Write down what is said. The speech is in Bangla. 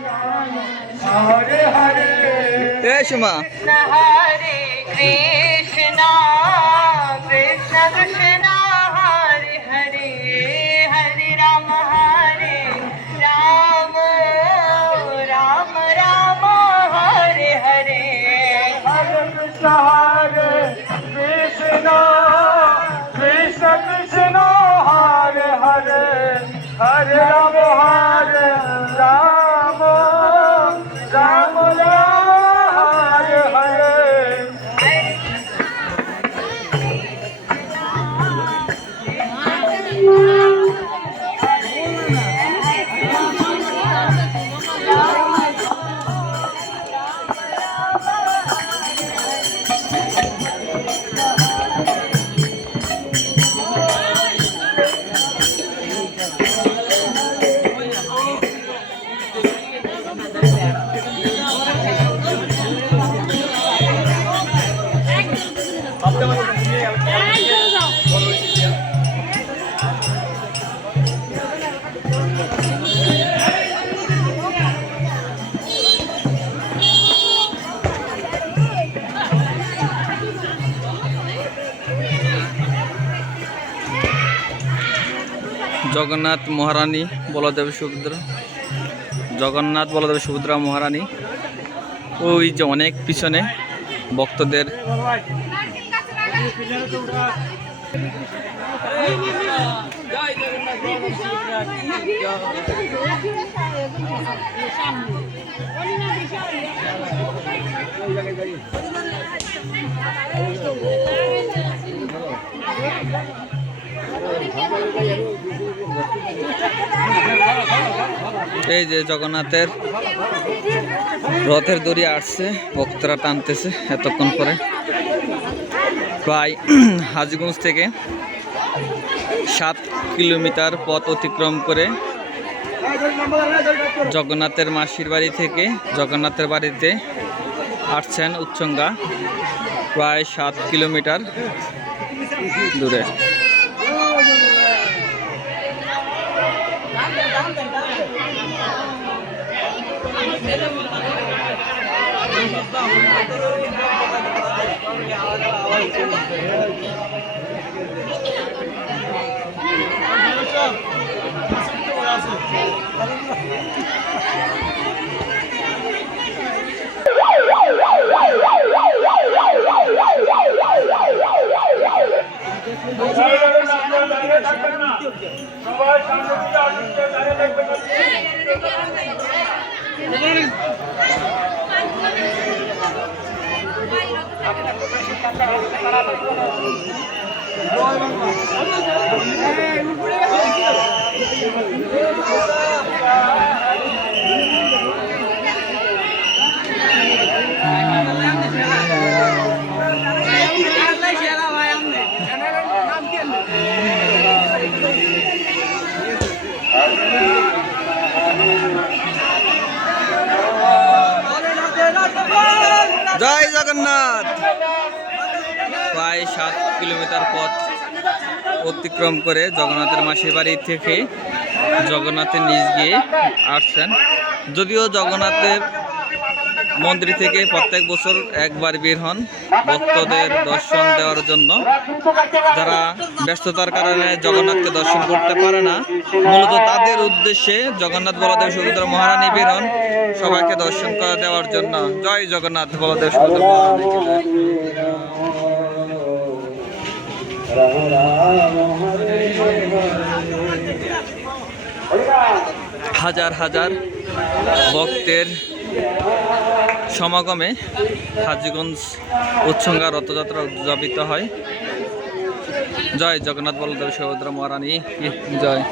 Hare Hare Krishna Hare Krishna Krishna Krishna Hare Hare Hare Rama Hare Rama Rama Rama Hare Hare Hare Krishna Krishna Krishna Hare Hare Hare Rama Hare Rama Rama Rama Hare Hare Jagannath মহারানী বলদেব সুভদ্রা, জগন্নাথ বলদেব সুভদ্রা মহারানী। ওই যে অনেক পিছনে ভক্তদের এই যে জগন্নাথের রথের দড়ি আসছে, ভক্তরা টানতেছে এতক্ষণ পরে। প্রায় হাজীগঞ্জ থেকে 7 কিলোমিটার পথ অতিক্রম করে জগন্নাথের মাসির বাড়ি থেকে জগন্নাথের বাড়িতে আসছেন উচ্চঙ্গা, প্রায় 7 কিলোমিটার দূরে। জয় জগন্নাথ। প্রায় 7 কিলোমিটার পথ অতিক্রম করে জগন্নাথের মাসির বাড়ি থেকে জগন্নাথের নিজ গিয়ে আসছেন। যদিও জগন্নাথের মন্দির থেকে প্রত্যেক বছর একবার বের হন ভক্তদের দর্শন দেওয়ার জন্য। যারা ব্যস্ততার কারণে জগন্নাথকে দর্শন করতে পারে না, মূলত তাদের উদ্দেশ্যে জগন্নাথ বলদেব সুভদ্রা মহারানী বের হন সবাইকে দর্শন করে দেওয়ার জন্য। জয় জগন্নাথ বলদেব সুভদ্রা মহারানী। হাজার হাজার ভক্তের সমাগমে হাজীগঞ্জ উচ্চঙ্গা রথযাত্রা উদযাপিত হয়। জয় জগন্নাথ বলদেব সুভদ্রা মহারানী জয়।